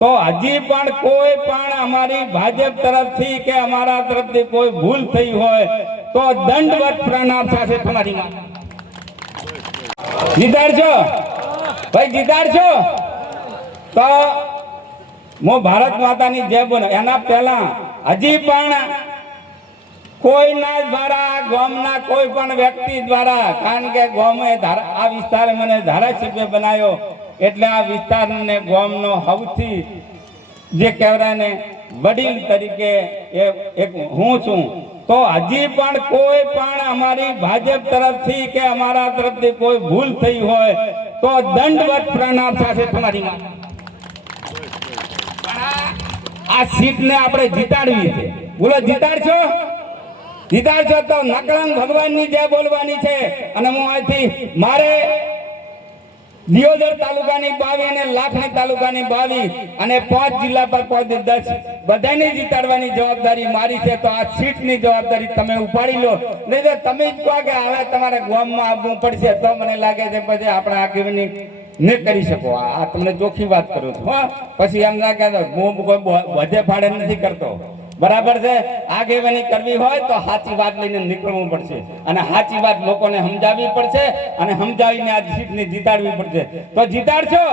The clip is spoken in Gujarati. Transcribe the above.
તો હજી પણ કોઈ પણ અમારી ભાજપ તરફથી કે અમારા તરફથી કોઈ ભૂલ થઈ હોય તો દંડવત પ્રણામ સાથે તમારી માં જીતાડશો ભાઈ, જીતાડશો તો હું ભારત માતાની જય બોલો. એના પહેલા હજી પણ કોઈના દ્વારા ગામના કોઈ પણ વ્યક્તિ દ્વારા, કારણ કે ગામે આ વિસ્તાર મને ધારાસભ્ય બનાવ્યો એટલે આ વિસ્તારને ગામનો સૌથી જે કહેવાય ને વડીલ તરીકે એક હું છું. તો હજી પણ કોઈ પણ અમારી ભાજપ તરફથી કે અમારા તરફથી કોઈ ભૂલ થઈ હોય તો દંડવત પ્રણામ સાથે તમારી માં આ સીટને આપણે જીતાડવી છે. બોલો, જીતાડશો? જીતાડશો તો નકળંગ ભગવાનની જય બોલવાની છે. અને હું અહીંથી મારે દિયોદર તાલુકાની 22 અને લાખણી તાલુકાની 22 અને 5 જિલ્લા પર 10 બધાને જીતાડવાની જવાબદારી મારી છે. તો આ સીટની જવાબદારી તમે ઉપાડી લો. નહીં તો તમે જ કહો કે હવે તમારે ગામમાં આવવું પડશે તો મને લાગે છે પછી આપણે આગેવાની ન કરી શકો. આ તમને ચોખ્ખી વાત કરું છું. હા, પછી એમ ના કહેતો હું કોઈ વધે ફાડે નથી કરતો. બરાબર છે? આગેવાની કરવી હોય તો સાચી વાત લઈને નીકળવું પડશે અને સાચી વાત લોકોને સમજાવવી પડશે અને સમજાવીને આ સીટને જીતાડવી પડશે. તો જીતાડશો?